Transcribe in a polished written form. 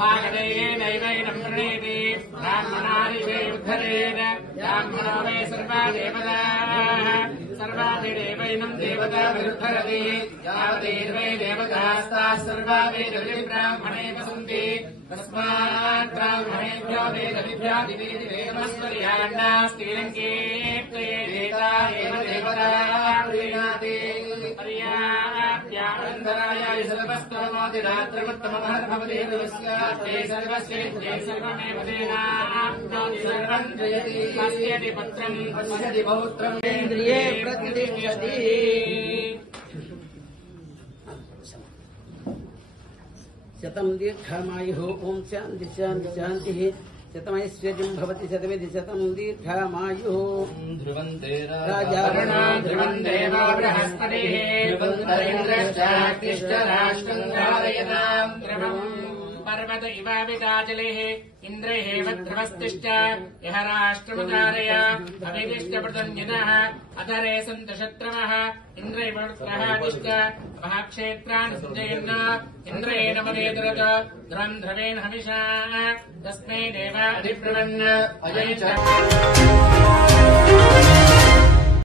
भागदेयैनैवैनं प्रणेति ब्राह्मणादिवैर्धरेण ब्राह्मणो वै सर्वा देवताः सर्वादिदेवैनं देवता विरुद्धरति यावदैर्वै देवतास्ताः सर्वा वेदब्राह्मणेव सन्ति तस्मात् ब्राह्मणेभ्यो वेदविभ्यादिवेदिवेदमस्वर्यान्नास्तीरङ्के वेदा एव देवता प्रीणाति पर्याप्यानन्दराय सर्वस्तमोदिरात्रमुत्तममहद्भवति ते सर्वस्य सर्वमेव तेनाप्नोति सर्वं जयति पश्यति पुत्रं पश्यति पौत्रम् इन्द्रिये प्रतिष्ठति शतं दीर्घमायुः ओं शान्ति शान्ति शान्तिः शतमैश्वर्यं भवति शतमिति शतं दीर्घमायुः ध्रुवन्ते राजा ध्रुवन् देवा बृहस्पतिः ध्रुवन्त इन्द्रश्चाक्तिश्च राष्ट्रं धारयतां ध्रुवम् पर्वत इवाविताचलेः इन्द्रेः ध्रुवस्तिश्च यः राष्ट्रमुदारय अभिदिष्टपृतन्यनः अधरे सन्त शत्रवः इन्द्रैवृत्रहादिश्च वः क्षेत्राणि सञ्जयन् इन्द्रेण मदेतरत ध्रुवन् ध्रुवेण हविषा तस्मै देवा अधिब्रुवन् अयञ्च